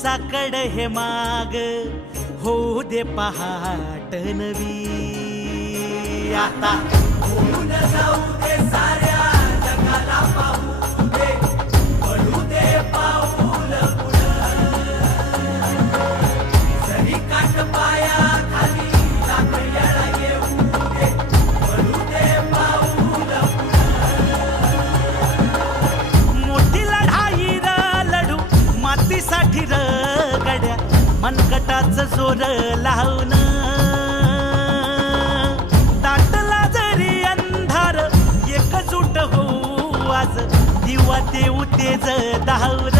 दिवसाकड हे माग होऊ दे पहाट नवी आता होऊन जाऊ दे साऱ्या जगाला पाहू दे पडू दे पाऊल पुढं जरी काट पाया खाली टाकल्याला येऊ दे पडू दे पाऊल पुढं मोठी लढाई र लढू मातीसाठी र गड्या मनगटाचं जोर लावून दाटला जरी अंधार एकजूट होऊ आज दिवा देऊ तेज धावर